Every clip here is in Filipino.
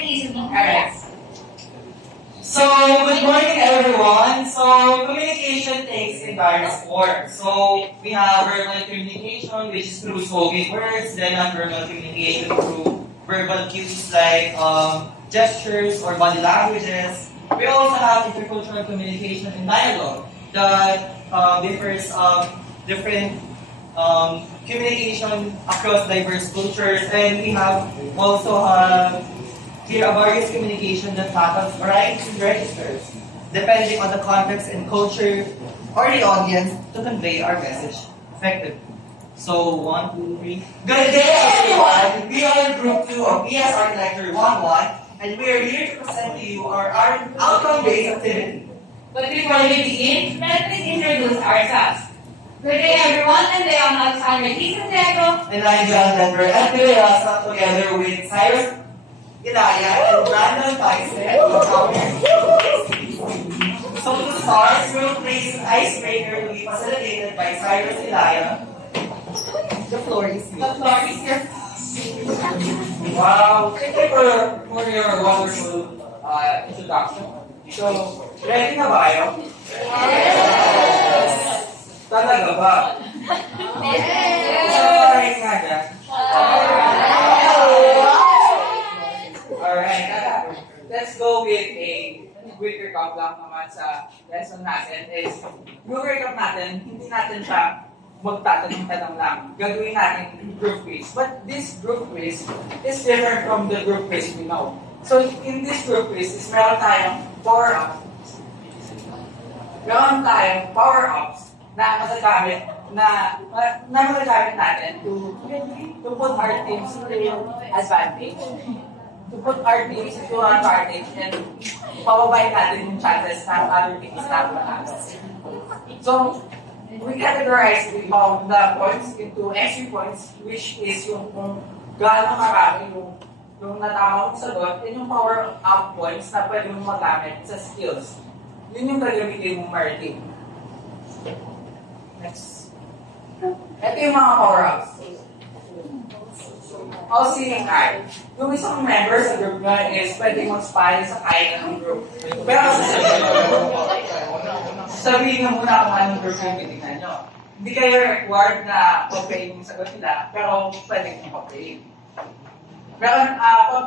Alright. So, good morning everyone. So, communication takes in various forms. So, we have verbal communication, which is through spoken words, then non-verbal communication through verbal cues like gestures or body languages. We also have intercultural communication and dialogue that differs different communication across diverse cultures, and we have also here a various communication that tackles varieties of registers, depending on the context and culture or the audience to convey our message effectively. So, 1, 2, 3. Good day, everyone! We are Group 2 of PS Architecture 1-1, and we are here to present to you our outcome-based activity. But before we begin, let us introduce ourselves. Good day, everyone, and I am Alexandra T. Santiago. And I'm John Denver, and today also together with Cyrus Ilaya and Brandon Tyson. So to start, we'll place an icebreaker to be facilitated by Cyrus Ilaya. The floor is yours. Wow, thank you for your wonderful introduction. So, ready na ba kayo? Yes! Talaga ba? Yes! Alright nga dyan. Alright, let's go with a quick recap lang naman sa lesson natin. Yung recap natin, hindi natin siya magtatanong-tanong lang. Gagawin natin group quiz. But this group quiz is different from the group quiz we know. So, in this group quiz, meron tayong power-ups. Meron tayong power-ups na magagamit natin to put our teams into advantage. To put our teams into advantage and pababay natin yung chances ng other teams na matalo. So, we categorize the points into entry points, which is yung kung gaano marami yung natama mong sagot, and yung power-up points na pwede mong magamit sa skills. Yun yung gagamitin mong marketing. Next. Ito yung mga power-ups. All-seeing eye. Yung isang member sa group nyo is pwede mag-spy sa kahit ng group. Pero sabihin nga muna kung anong group yung titignan nyo. Hindi kayo required na pa-pay yung sagot nila, pero pwede kong pa-pay. Pero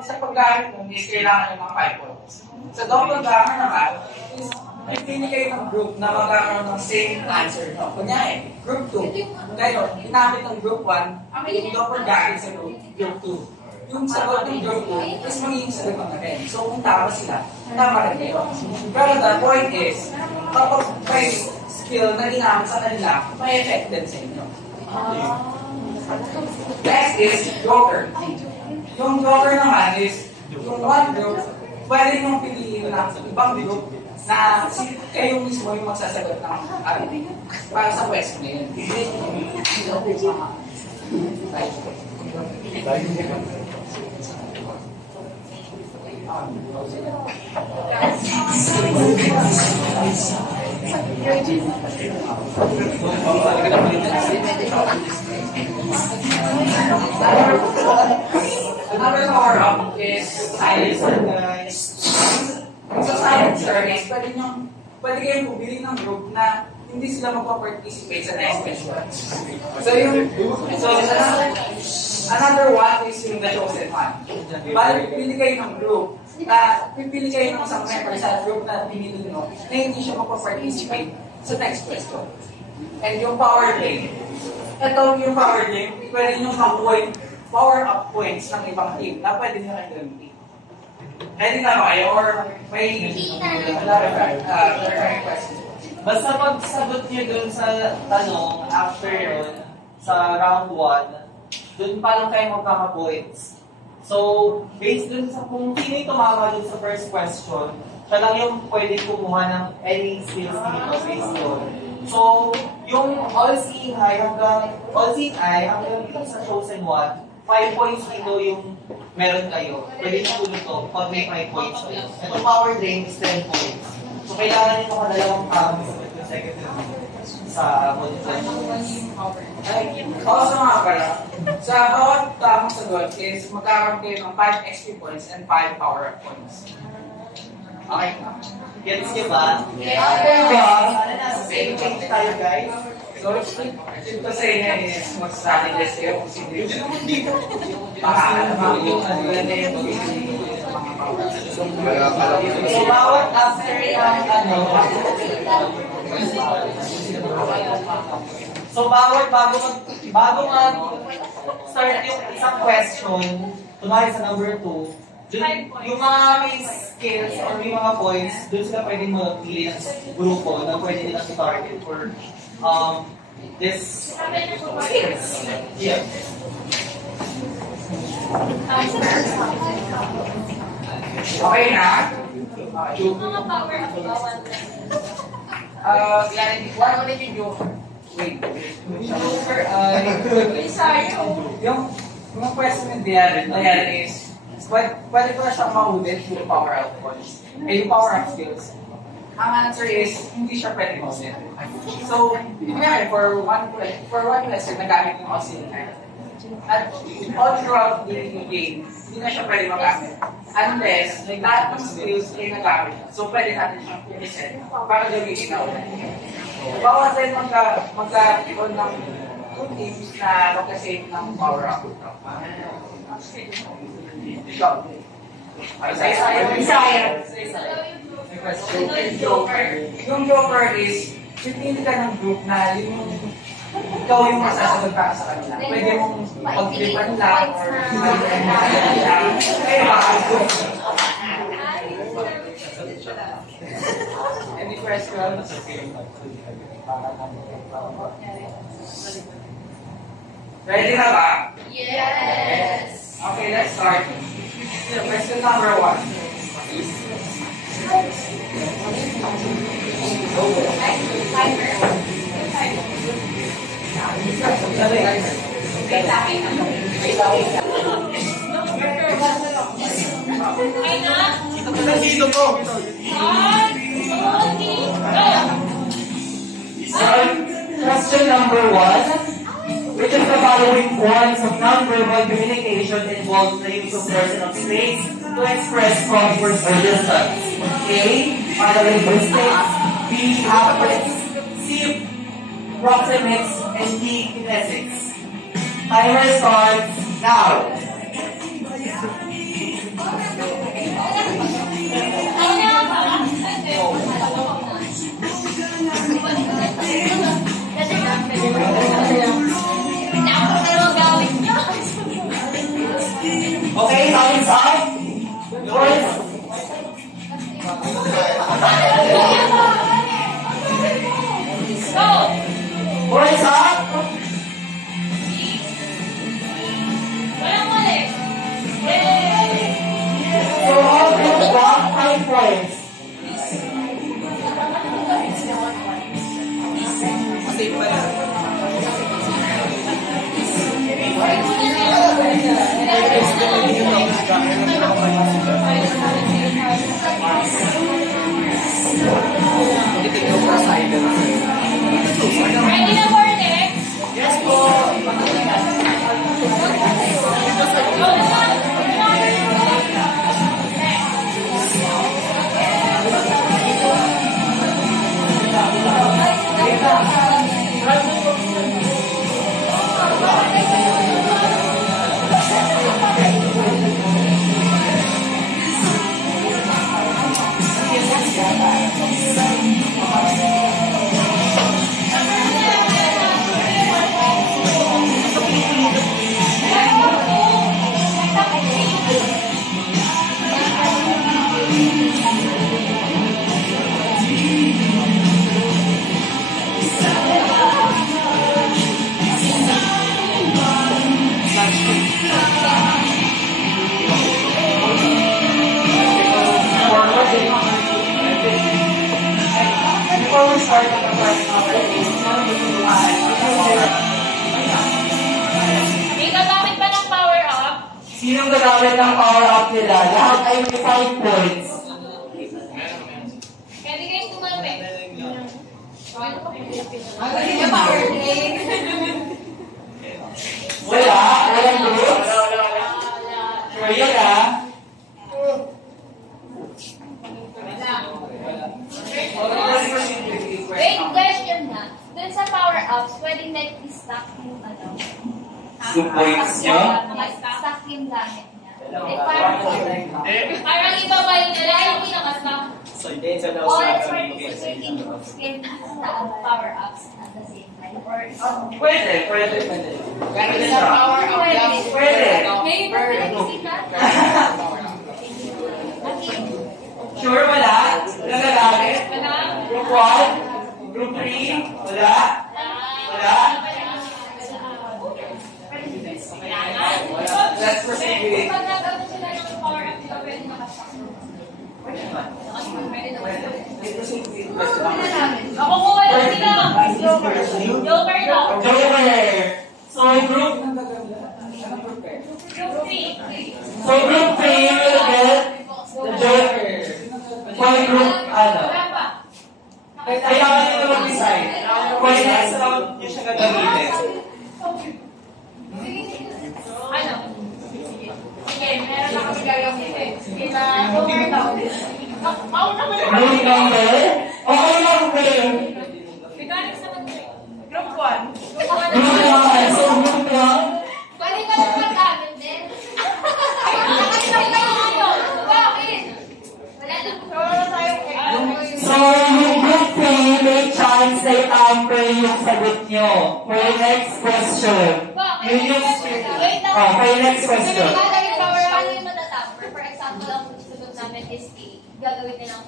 sa paggamit nun is kailangan yung mga 5 points. Sa double grammar naman, is pipili kayo ng group na magkakaroon ng same answer. No? Kunyari, group 2. Ngayon, ginamit ng group 1, yung double gamit sa group 2. Yung sagot ng group 2 is magiging sagot ng rin. So, kung tama sila, tama rin kayo. Pero the point is, kapag may skill na ginamit sa kanila, may effect din sa inyo. Next is joker. Yung joker naman is, yung one group, pwede nyo piliin lang sa ibang group na kayo mismo yung magsasagot ng para sa question na yun. Another power-up is silencer, guys. Sa silencer is pwede kayong pumili ng group na hindi sila magpa-participate sa next question. Another one is yung the chosen one. Bali, pipili kayo ng group na pipili kayo ng isang member sa group na pinili nyo na hindi siya magpa-participate sa next question. And yung power game. Ito yung power game, pwede nyo makuha yung power-up points ng ibang team na pwede nyo kayo gamitin. Ready na ba kayo? Or may questions? Basta pag sagot nyo dun sa tanong, after yun, sa round 1, dun pa lang kayo magkaka-points. So, based dun sa kung sino yung tumama dun sa first question, siya lang yung pwede kumuha ng any skills dito based dun. So, yung all-seeing eye hanggang dito sa chosen one, 5 points dito yung meron kayo. Pwede nyo tulog to pag may 5 points kayo. Itong power drain is 10 points. So, kailangan nyo nakadalawang tao sa consecutive. sa multiple. Also nga pala, sa bawat tamang sagot is magkakaroon kayo ng 5 XP points and 5 power-up points. Okay. Gets niyo ba? Sana nasa same page tayo, guys. So, ito sa inyo is mag-strategize kayo kung sino yung makakalamang yung So, bawat after So, bago mag-start yung isang question, kunwari sa number 2, yung mga may skills or may mga points, doon sila pwedeng magpili ng grupo na pwede nilang target for this skills. Yeah. Okay na? Mga power up bawat. One ulit yung joker. Wait. Joker yung question ni Diaren is, pwede ko na siyang mahudit yung power-up points. Yung power-up skills. Ang answer is, hindi siya pwede mahudit. So, kaya for one lesson, nagamit yung auxiliary. At all throughout the game, hindi na siya pwede magamit. Unless, lahat ng skills ay nagamit. So, pwede natin siyang i-reset para gawin na ulit. Bawat tayo magka-on ng 2 teams na magka-save ng power-up. Ikaw. Yung joker is, pipili ka ng group na yung ikaw yung masasagot para sa kanila. Pwede mong pag-flipan lang or any questions? Ready na ba? Yes. Okay, let's start. Question number 1. Ay na? Dito po. Question number 1. Which of the following forms of non-verbal communication involve the use of personal space to express comfort or distance? A. Paralinguistics. B. Haptics. C. Proxemics. And D. Kinesics. Timer starts now. Okay, time's up. Yours. Go! Voice up. Walang mali. So all groups got 5 points. Ready na for next? Yes po. Before we start the May gagamit pa ng power up? sinong gagamit ng power up nila? Lahat ay may 5 points. Pwede kayong tumamit. Wala? Walang groups? Sure yun ah. Wait, question na. Dun sa power-ups, pwedeng like i-stack yung ano? Yung points nyo? Stack yung gamit niya. Like parang iba ba yung nila yung pinaka-stack? All certain skill sa power-ups at the same time? Or Pwede. Pwede sa power up lang. Pwede. may iba pinag-isip na? Sure, wala? Nagagamit? Group 1? Group 3? Wala? Wala? Let's proceed with it. Pag nagawin sila ng power-up, di ba pwede nakastack? Ako ko wala sila. Joker daw. Joker. So, group 3. So, group 3 will get the Joker. For group, ano? Wala pa. Kailangan nyo mag-decide. For next round, nyo siya gagamitin. Ano? Sige, meron na kami gagamitin. Sige na, Joker daw. Mauna mo naman. Group number? Okay lang, Ben. Mechanics naman tayo. Group 1. Group 1. So, group 1. Pwede ka na mag-gamit din. Nakasabay tayo ngayon. Bakit? Wala na. So, yung group 3 may chance na i-tamper yung sagot nyo. For the next question. Yun yung... Wait lang. Oh, for the next question. Paano yung matatapper? For example, ang sagot namin is A. Gagawin nilang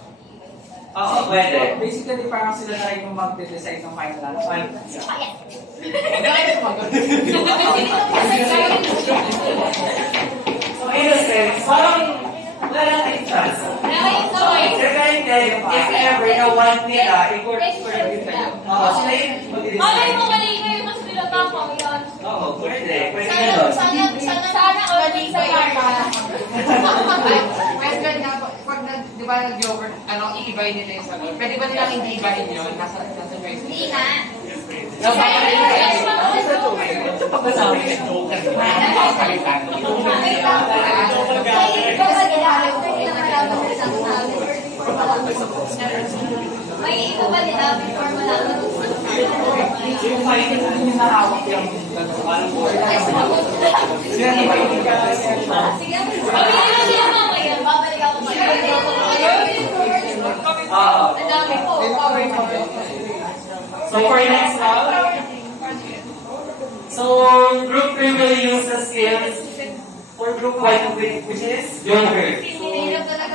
Oo, pwede. Basically, parang sila na rin yung mag-decide ng final answer. So, in a sense, parang wala lang tayong chance. They're kind of, if ever na one nila, i-court kayo. Oo, sila yung mag-decide. Malay mo, mali kayo, mas nilatapang yan. Oo, pwede. Pwede na doon. Sana mali sa karma. Question nga po, pag di ba nag-joker, i-ibay nila yung sagot. Pwede ba nilang hindi ibahin yun? Nasa choice. Hindi na. Pagkasabi ng joker. May ito ba nila before malaman? Yung fight yung nahawak yung parang board. Sige, pamilya sila mamaya. Babalik ako mamaya. Ang dami ko. So, for next round, so group 3 will use the skills for group 1, which is Joker.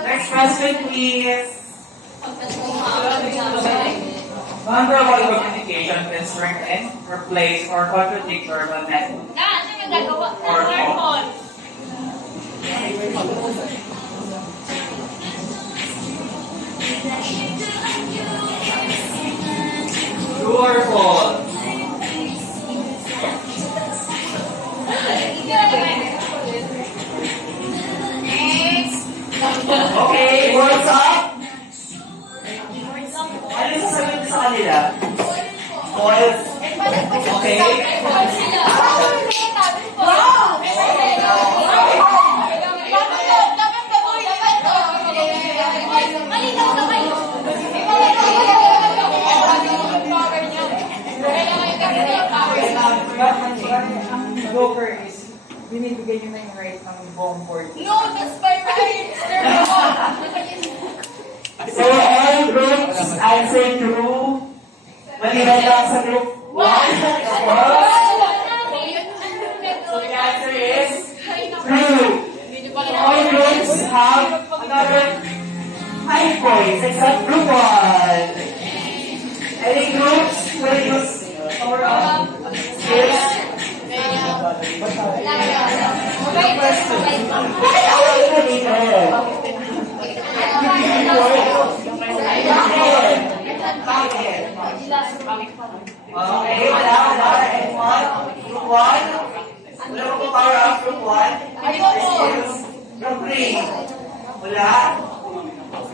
Next question, please. Non-verbal communication can strengthen, replace, or contradict verbal message. Ano yung nagagawa? Normal. True or false? Okay, what's up? Ano yung sasabihin sa kanila? False. Okay. Ang Joker is, binibigay nyo na yung right ng buong board. No, that's my right. So all groups answer true. Maliban lang sa group 1. So the answer is true. All groups have another 5 points except group 1. Any groups will use power up skills? Okay, wala. Anyone? Group 1? Wala ko power up group 1? Group 3? Wala?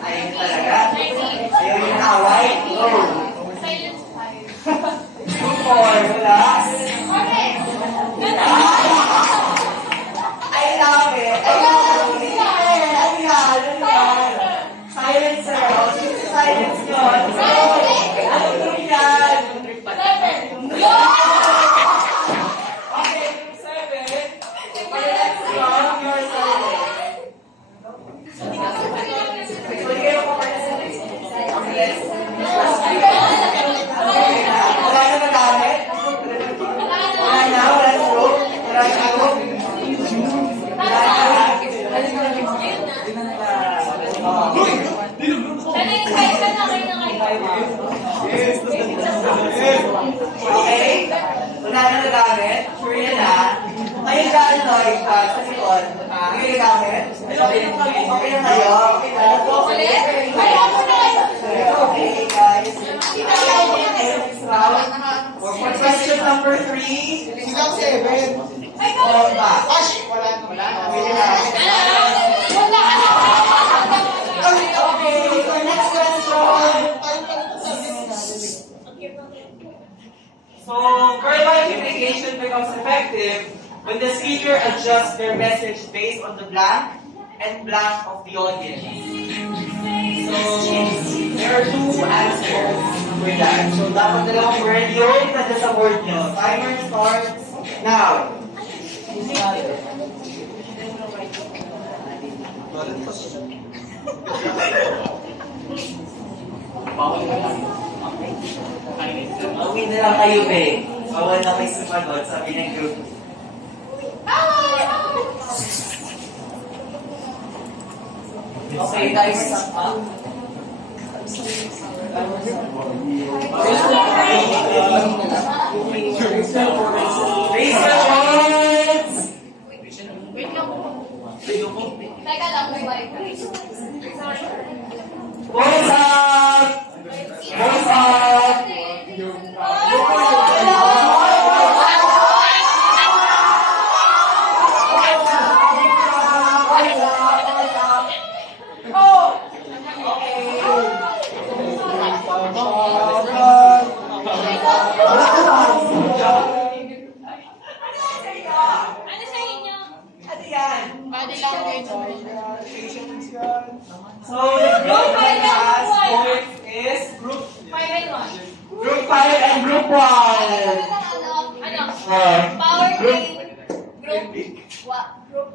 Ayun talaga. Ayaw yung away? No. Wala? I love it. I love it. Ano yan? Silence, sir. Silence yun. Ano group yan? Okay, group 7. Let's go. You're silent. Pwede kayo pa-participate. Okay, wala na nagamit? Wala na? Wala na group? Wala na group? Okay? Wala na nagamit? Sure yan ha? Ngayon ka ano, sa likod. Ngayon nagamit? Okay na kayo? Okay guys. For question number 3. Silang 7. Ba? Wala na. Okay, so next question. So, verbal communication becomes effective when the speaker adjusts their message based on the blank and blank of the audience. So, there are 2 answers for that. So, dapat dalawang word yun, kada sa word nyo. Timer starts now. Uwi na lang kayo, be. Bawal na kayo sumanod, sabi ng group. Okay, guys. Raise your hands. Teka lang, Voice up. Voice up. Ano sa inyo? Ano yan? Body language. So, the group that has points is group 5 and 1. 5 and group 1. Ano? Power game. Group. What? Group.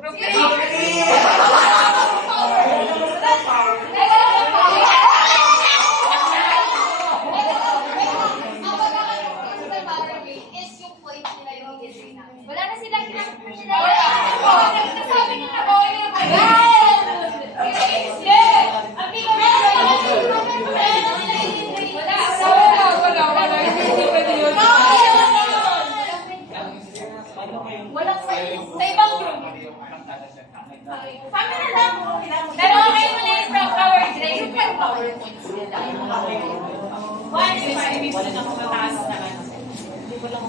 Wala na silang kinakasabi. Sabi niya na bawal yung walang sa ibang group. Sabi na lang. Pero okay mo na yung power grade. Yung power points nila. 1, 5, ibig ko na kumataas na lang. Hindi ko lang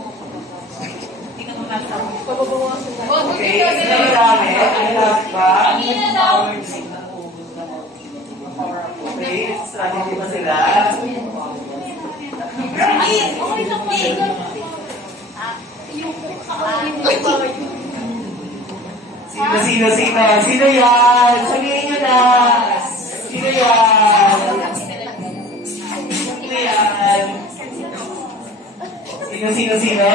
hindi ka kumataas. Okay, sino dami? Ano last ba? Hindi na daw. Okay, strategy ba sila? Okay lang po. Sino? Sino yan? Sabihin nyo na. Sino yan? Sino yan? Sino?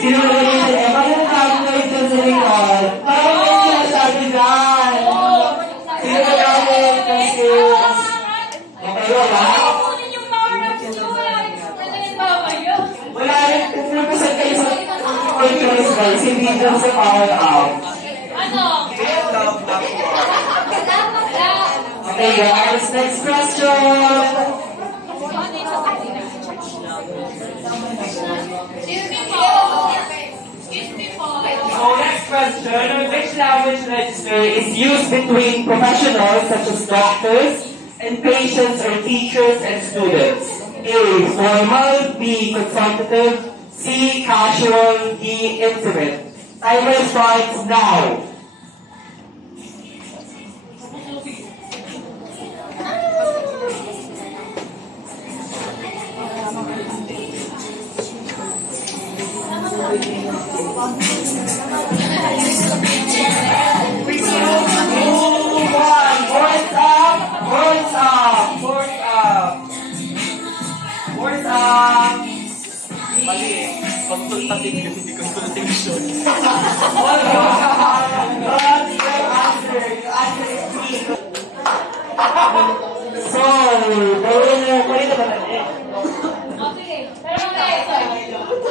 Sino ba yun? Bakit ang tawag mo ito sa likod? Parang may sinasabi dyan. Sino ba yun? Okay, wala? Wala rin. Kung represent kayo sa choice guys, hindi dyan sa power out. Ano? Okay guys, next question. So next question, which language register is used between professionals such as doctors and patients or teachers and students? A. Formal. B. Consultative. C. Casual. D. Intimate. Timer starts now. Boards up! Boards up! Boards up! Boards up! Mali. Consultative, hindi consultation. What's your answer? Your answer is B. So, pwede na ba natin?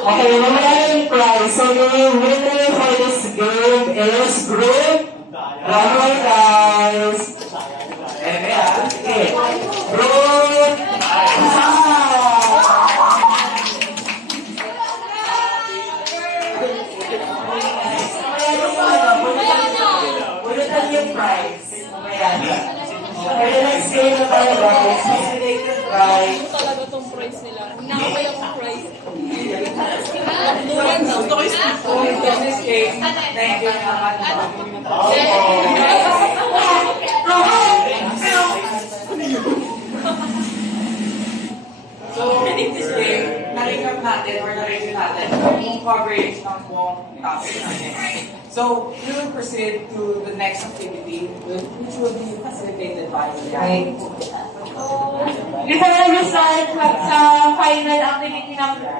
Okay, mamaya yung prize. So, yung winner for this game is Group. Ramon guys. Okay. Group. Pulutan yung prize. Mamaya. For the next game na tayo guys, make the prize. Talaga tong price nila. Nakakaya kong price. Thank you naman. So, in this game, na-recap natin or na-review natin yung coverage ng buong topic natin. So, we will proceed to the next activity, which will be facilitated by Yay. Before we start sa final activity number,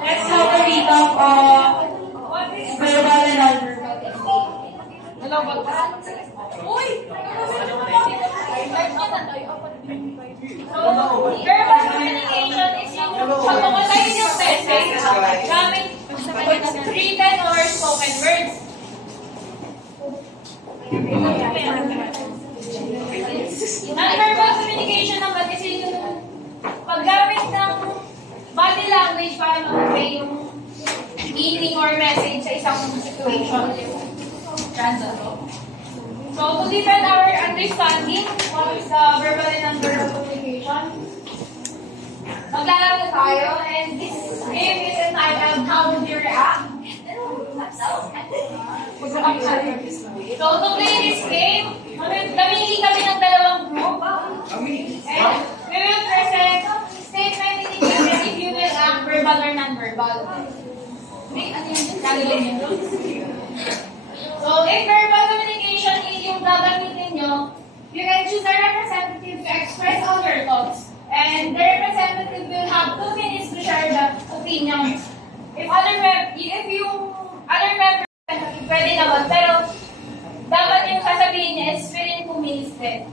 let's have a recap of what is verbal and non-verbal communication. Uy! Verbal communication is yung pagpapatay yung message gamit written or spoken words. Non-verbal communication naman is yung paggamit ng body language para mag-convey yung meaning or message sa isang situation. So, to deepen our understanding what is the verbal and non-verbal communication, maglalaro tayo, and this game is entitled How Would You React? So, to play this game, namili kami ng dalawang group, and we will present statement indicating if you will act verbal or non-verbal. So, if verbal communication is yung gagamitin nyo, you can choose a representative to express all your thoughts. And the representative will have 2 minutes to share the opinions. If yung other members, pwede naman. Pero, dapat yung sasabihin niya is within 2 minutes din.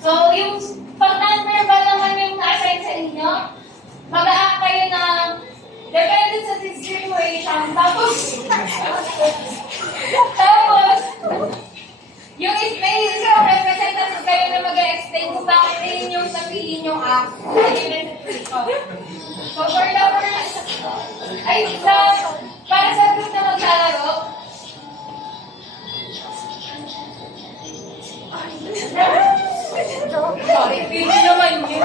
So, yung pag non-verbal naman yung na-assign sa inyo, mag-a-act kayo ng depende sa situation. Tapos, yung may isang representative kayo na mag-explain kung bakit rin yung sabihin yung act. So, for the first, para sa group na maglalaro, sorry, video naman yun.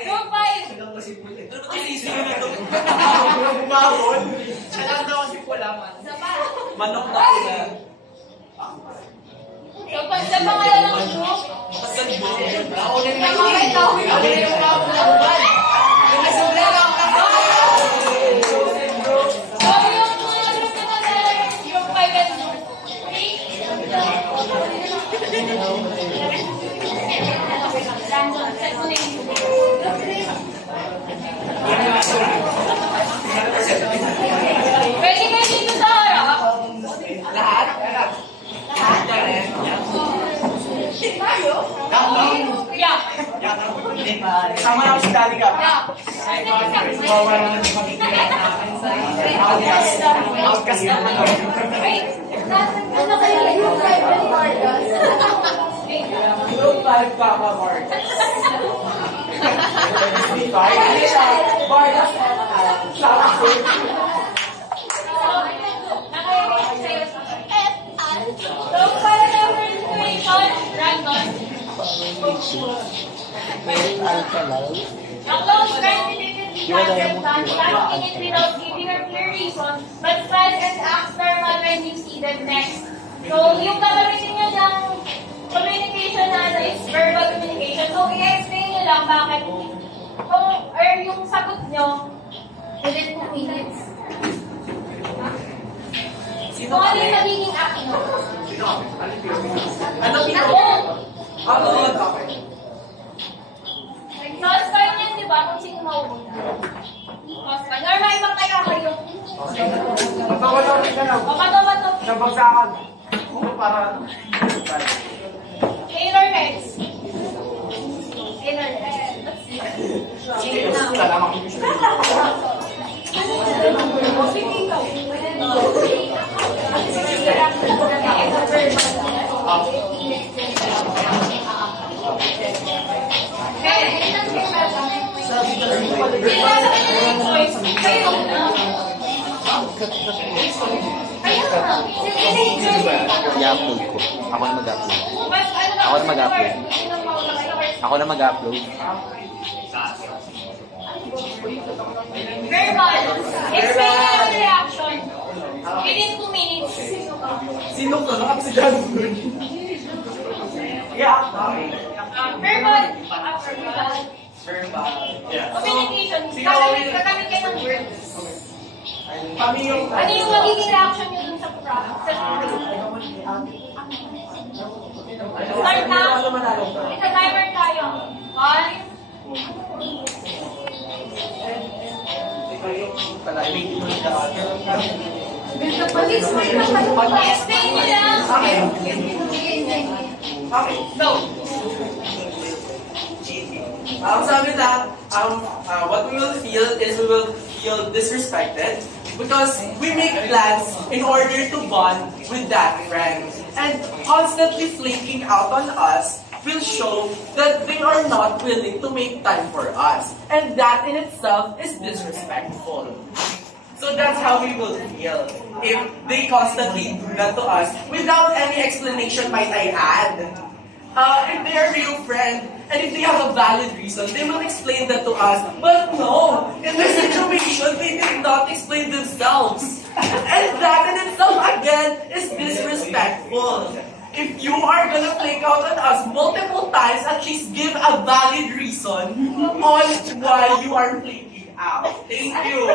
Group 5. Manok na sila. So, sa pangalan ng group, pwede kayo dito sa harap. Lahat? Yeah. Sama na ako si Dali ka. Outcast na naman ako. Ano kayo? Group 5 ka ka, Bart. Bart, So, para sa situation, random. A close friend immediately understands something it without giving a clear reason, but smiles and acts normal when you see them next. So, yung gagamitin nyo ng communication na ano is verbal communication. So, i-explain nyo lang bakit or yung sagot nyo within 2 minutes. Kung ano yung magiging akin mo. Ano So, start nyo, di ba? Kung sino mauuna. Normal, magkaya kayo. O, mato. Nabagsakan. Para Taylor next. Taylor next. I-upload ko. Ako na mag-upload. Ako na mag-upload. Verbal. Explain your reaction. Within 2 minutes. Sino ka? Nakapit si John. Verbal. Verbal. Communication. Gagamit kayo ng words. Ano yung magiging reaction nyo dun sa product? Start na. Ita-timer tayo. 1. Explain nyo lang. Okay, go. Sabi na, what we will feel is we will feel disrespected because we make plans in order to bond with that friend. And constantly flaking out on us will show that they are not willing to make time for us. And that in itself is disrespectful. So that's how we will feel if they constantly do that to us without any explanation, might I add. If they are real friend, and if they have a valid reason, they will explain that to us. But no, in this situation, they did not explain themselves. And that in itself, again, is disrespectful. If you are gonna flake out on us multiple times, at least give a valid reason on why you are flaking out. Thank you.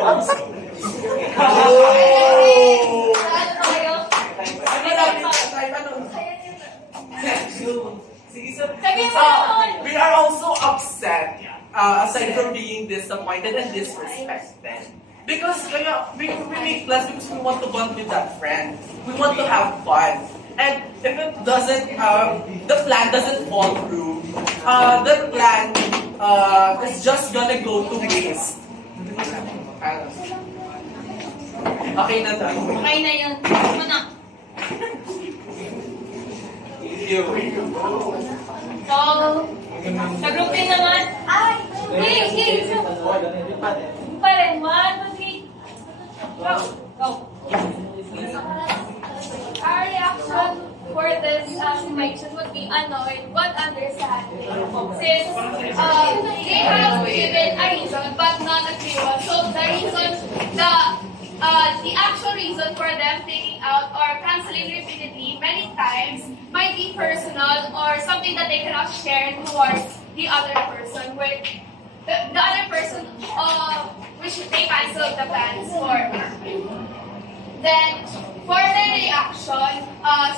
We are also upset, aside from being disappointed and disrespected. Because we make plans because we want to bond with that friend. We want to have fun. And if it doesn't, the plan doesn't fall through, the plan is just gonna go to waste. Okay na tayo. Okay na yun. Muna. So, sa group din naman. Ay! Okay. Pa rin. 1, 2, 3. Go. Go. Our reaction for this situation would be annoyed but understanding. Since they have given a reason but not a clear one. So the reason, the actual reason for them taking out or canceling repeatedly many times might be personal or something that they cannot share towards the other person, which the other person which they canceled the plans for. Then for their reaction,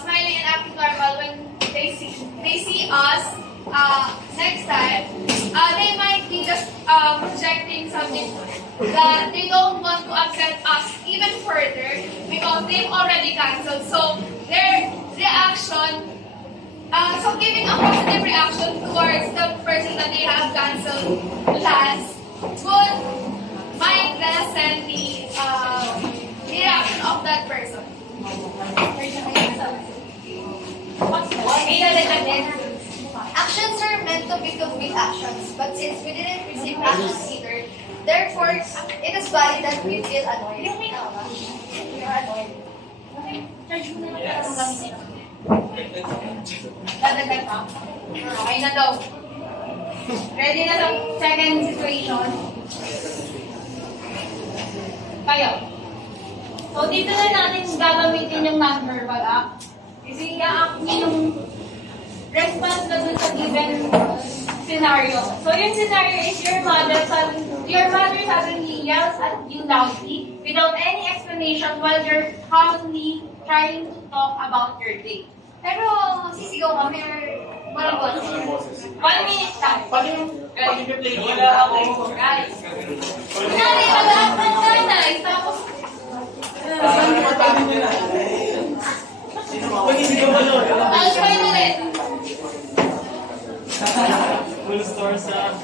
smiling and acting normal when they see us next time, they might be just projecting something that they don't want to upset us even further because they've already cancelled. So their reaction, so giving a positive reaction towards the person that they have cancelled plans might lessen the reaction of that person. Actions are meant to be complete actions, but since we didn't receive actions either, therefore, it is valid that we feel annoyed. We are annoyed. Dadagdag pa? Okay na daw. Ready na sa second situation? Kayo. So, dito na natin gagamitin yung non-verbal act. Kasi i-act nyo yung response na dun sa given scenario. So yung scenario is your mother suddenly yells at you loudly without any explanation while you're calmly trying to talk about your day. Pero sisigaw kami or walang boses. 1 minute lang. Wala ako. Guys. Nanay, mag-act ng nanay. Tapos, I'll try ulit. Full store sa... 1.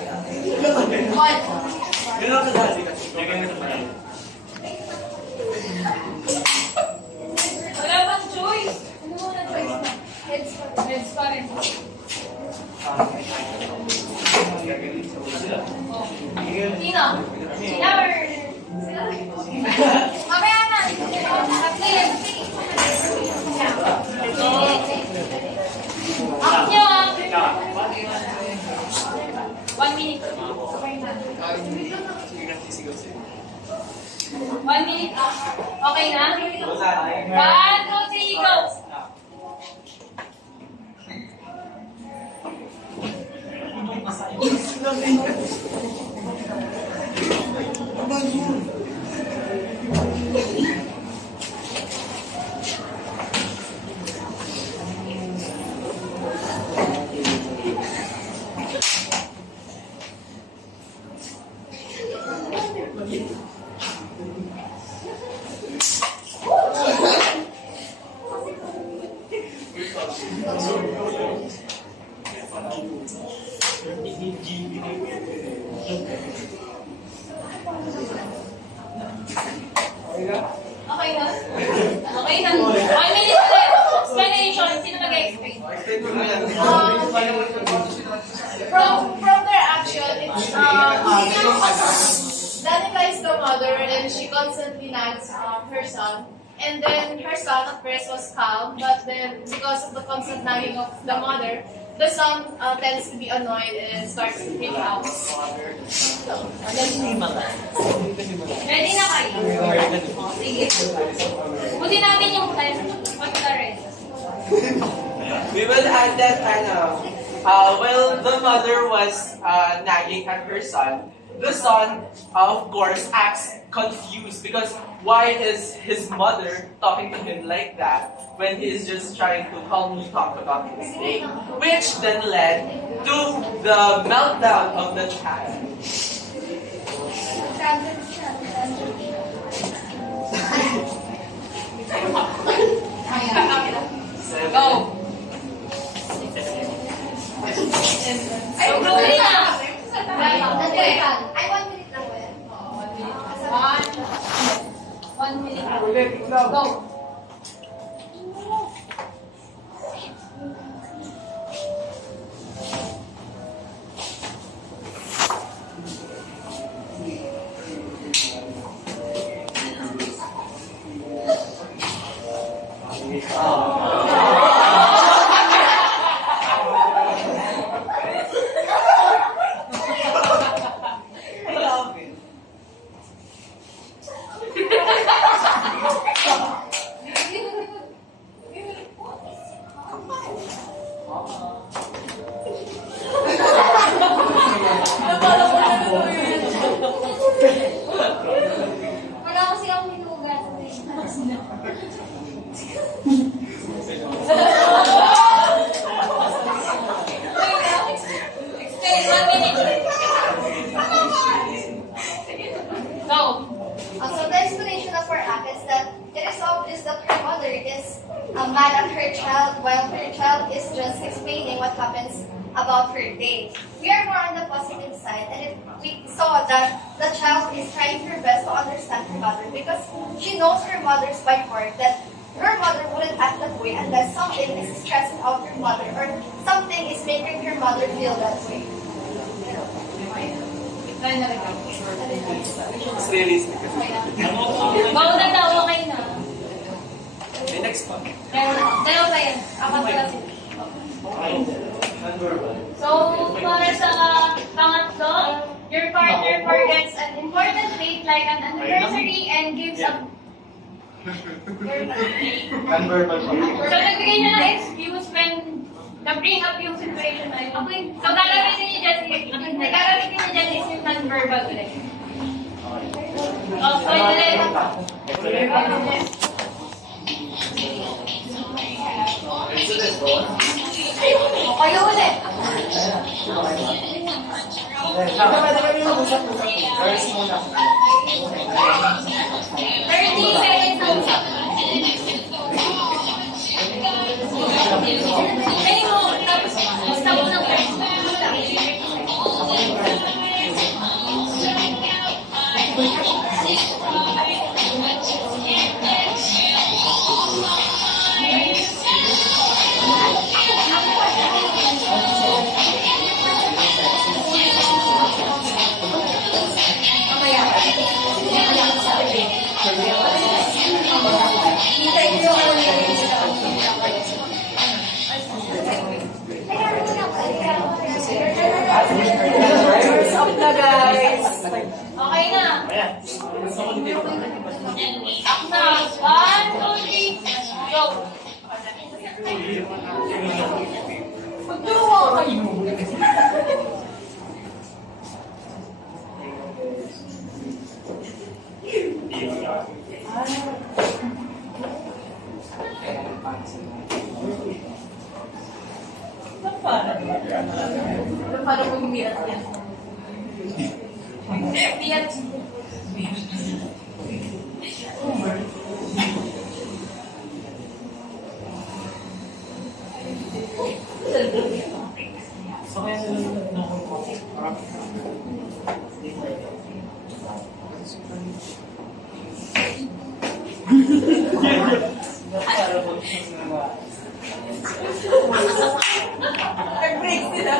Wala bang choice? Ano mo na choice na? Heads pa rin. Sino? Sila or... Mamaya na. Clear. Act nyo ah. 1 minute. 1 minute ah. Okay na? 1, 2, 3, go! Okay na? Okay na. 1 minute ulit. Explanation. Sino mag-explain? From their action, it's Danica is the mother and she constantly nags her son. And then her son at first was calm, but then because of the constant nagging of the mother, the son tends to be annoyed and starts to freak out. Ready na kayo? Sige. Buti natin yung time. Pagka-ready. We will add that, while the mother was nagging at her son, the son, of course, acts confused because why is his mother talking to him like that when he is just trying to calmly talk about his day? Which then led to the meltdown of the child. Go! Ay, tuloy na! Ay, 1 minute lang. 1 minute. Go! Wala ko silang hinugan. Explain, 1 minute. Go! So the explanation of her act is that it is obvious that her mother is mad at her child while her child is just explaining what happens about her day. We are more on the positive side, and if we saw that the child is trying her best to understand her mother because she knows her mother's by heart, that her mother wouldn't act that way unless something is stressing out her mother or something is making her mother feel that way. It's realistic. Bawal na daw, okay na. Okay, next one. Dalawa pa yan. Apat pala sila. So, para sa pangatlo, your partner forgets an important date like an anniversary and gives up. So, nagbigay niya ng excuse when na-bring up yung situation na yun. Okay. So, gagamitin niyo dyan is yung non-verbal ulit. Oh, so ulit. Kayo ulit. First muna. 30 seconds na usap. Ay mo, tapos stop mo ng first. First up na, guys. Okay na. Up na. 1, 2, 3, go. Magtuwa kayo. Paano kung umiyak yan? Umiyak. Nag-break sila.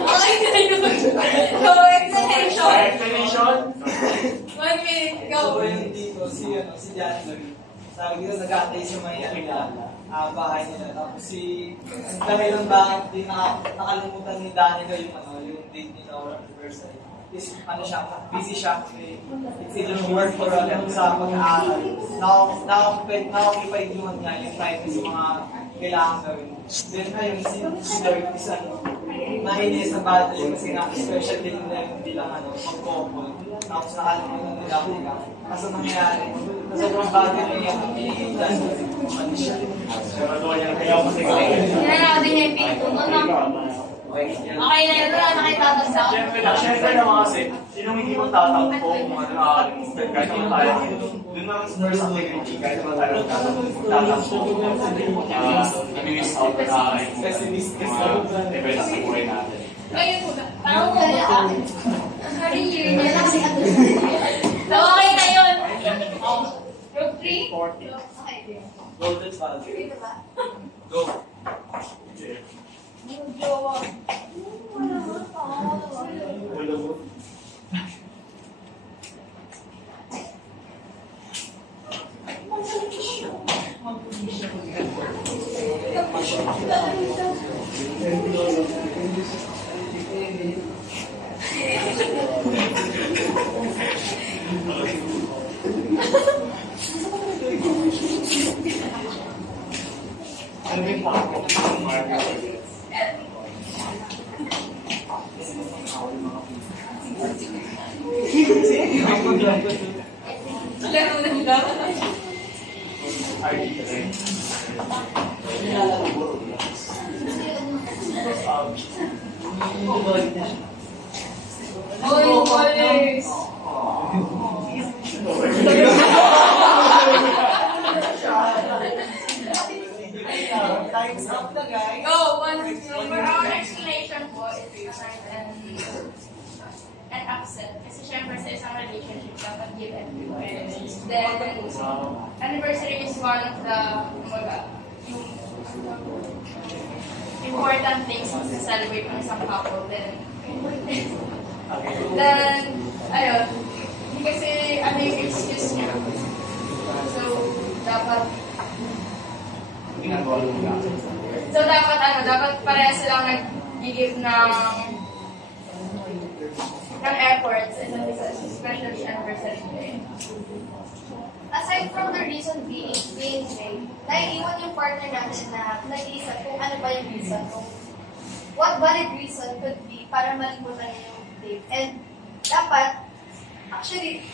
Okay na yun. Go, explanation. 1 minute, go. So, yun dito, si January. Sabi dito, nag-a-attay sa may bahay nila. Tapos dahil lang ba, di nakalimutan ni Danica yung date nila or anniversary. Is, busy siya. It's either work or sa pag-aaral. Nakakipay yun nga yung time sa mga kailangan gawin. Then ngayon, si Derek is nainis na bad yung kasi special din nila yung hindi lang mag-couple. Tapos nakalimutan nila nila. Kasi nangyayari, sobrang bagay na yung pinigildan kasi siya. Sinanawad din niya yung pinto. Okay na yun. Nakitatas ako. Siyempre naman kasi, sinong hindi magtatampo kung ano nakakalimutan kahit naman tayo. Doon naman sa first activity, kahit naman tayo magtatampo. Nami-miss out na nakakalimutan mga events sa buhay natin. Ayun po ba? Parang mo ba? Sorry, yun yan. So, okay na yun. Group 3? Okay. Golden Father. Dito ba? Go. Yung jowa. Ano yung pakit ng marker? Laro na nila. Oy, colors! Time's up na, guys. Go, 1, 2, 3. For our explanation po, it's aside and absent. Kasi syempre sa isang relationship, dapat give and take. Then, anniversary is one of the important things to celebrate ng isang couple. Then, ayun, kasi ano yung excuse niya. So, dapat dapat parehas silang nag-give ng efforts, and especially anniversary day. As aside from the reason being vague, naiiwan yung partner natin na nag-iisip kung ano ba yung reason, what valid reason could be para malimutan yung date. And dapat, actually,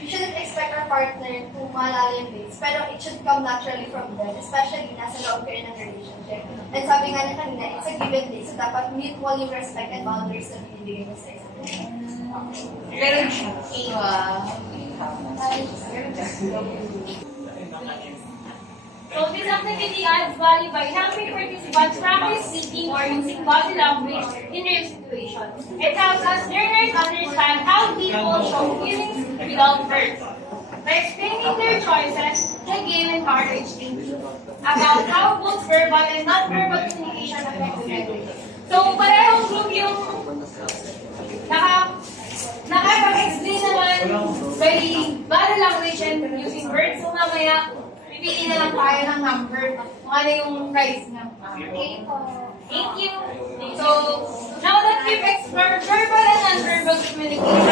we shouldn't expect our partner to maalala yung dates, pero it should come naturally from them, especially nasa loob kayo ng relationship. And sabi nga niya kanina, it's a give and take, so dapat mutual yung respect and boundaries na binibigay mo sa isa't isa. Pero wow. So this activity adds value by helping participants practice speaking or using body language in real situations. It helps us learners understand how people show feelings without words. By explaining their choices, the game encourages thinking about how both verbal and non-verbal communication affect the language. So parehong group yung nakapag-explain naman by body language and using words. So mamaya, pipili na lang tayo ng number kung ano yung price niya. Okay po. Thank you. So, now that we've explored verbal and non-verbal communication,